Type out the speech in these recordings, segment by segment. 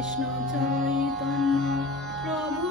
Krishna Chaitanya Prabhu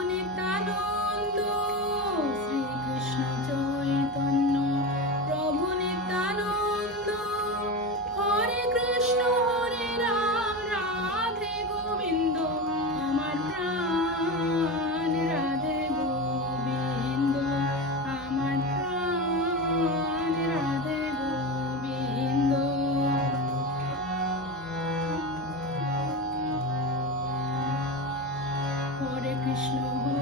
Vishnu.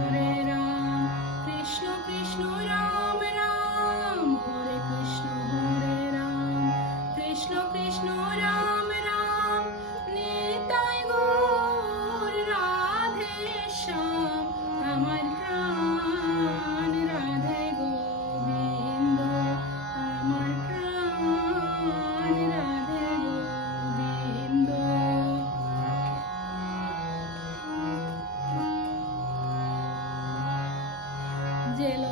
పబ్జేలో